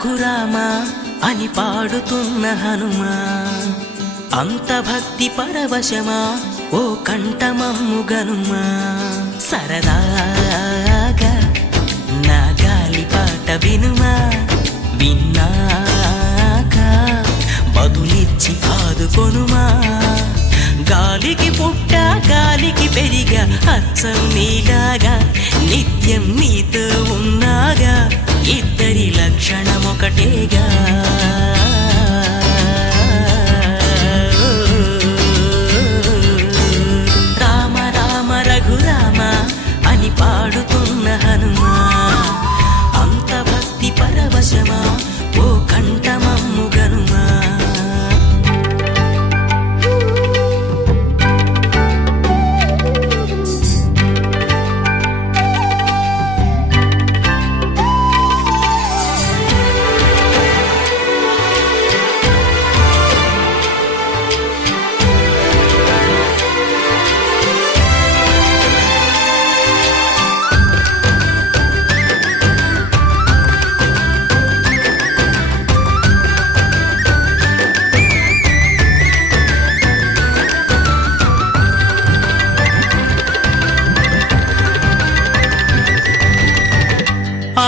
రఘురామ అని పాడుతున్న హనుమా, అంత భక్తి పరవశమా ఓ కంఠమమ్ము గనుమా. సరదాగా నా గాలి పాట వినుమా, విన్నాక బదులిచ్చి ఆదుకొనుమా. గాలికి పుట్ట గాలికి పెరిగా అచ్చం నీలాగా, నిత్యం నీతో ఉన్నాగా, ఇద్దరి లక్షణం ఒకటేగా. రామ రామ రఘురామ అని పాడుతున్న హనుమా, అంత భక్తి పరవశమా ఓ కంఠమమ్ము గనుమా.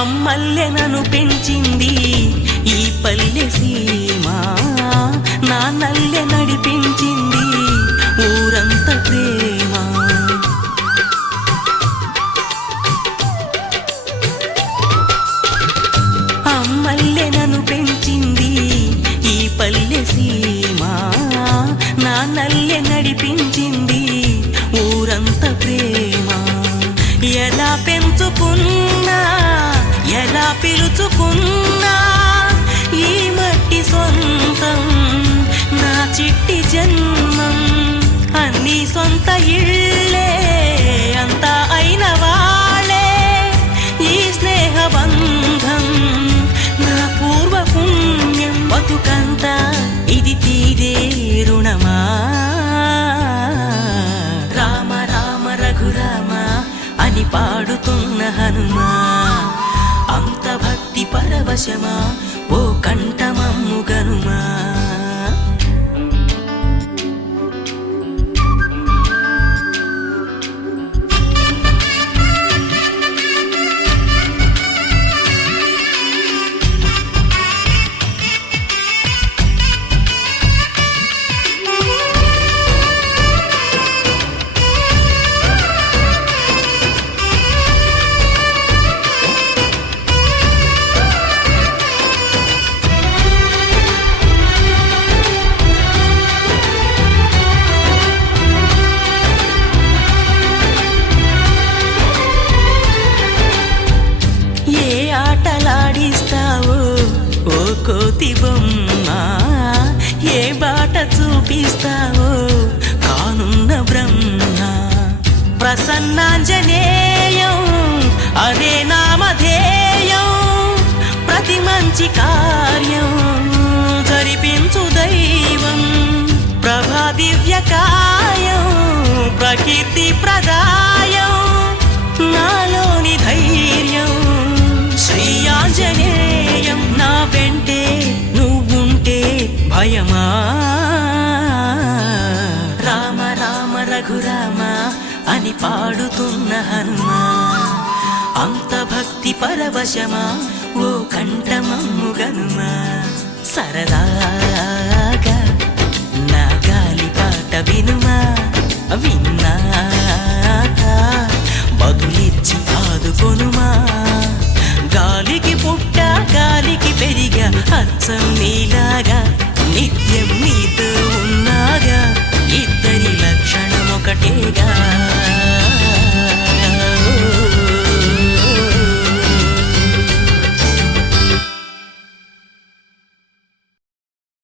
అమ్మల్లె నన్ను పెంచింది ఈ పల్లె సీమ, నాన్నల్లె నడిపించింది ఊరంత ప్రేమ. అమ్మల్లె నన్ను పెంచింది ఈ పల్లె సీమ, నాన్నల్లె నడిపించింది ఊరంత ప్రేమ. ఎలా పెంచుకున్నా ఎలా పిలుచుకున్నా ఈ మట్టి సొంతం నా చిట్టి జన్మం. అన్ని సొంత ఇళ్ళే అంతా అయిన వాళ్ళే ఈ స్నేహ బంధం నా పూర్వ పుణ్యం. బతుకంతా ఇది తీరే రుణమా. రామ రామ రఘురామ అని పాడుతున్న హనుమా, అంత భక్తి పరవశమా ఓ కంఠమమ్ము గనుమా. ఆటలాడిస్తావో ఓ కోతి బొమ్మ, ఏ బాట చూపిస్తావో కానున్న బ్రహ్మ. ప్రసన్నాంజనేయం అదే నామధేయం, ప్రతి మంచి కార్యం జరిపించు దైవం. ప్రభా దివ్యకాయం ప్రకీర్తి ప్రదాయం, నాలోని ధైర్యం శ్రీ ఆంజనేయం. నా వెంటే నువ్వుంటే భయమా. రామ రామ రఘురామ అని పాడుతున్న హనుమా, అంత భక్తి పరవశమా ఓ కంఠమమ్ము గనుమా. సరదాగా నా గాలి పాట వినుమా, విన్నా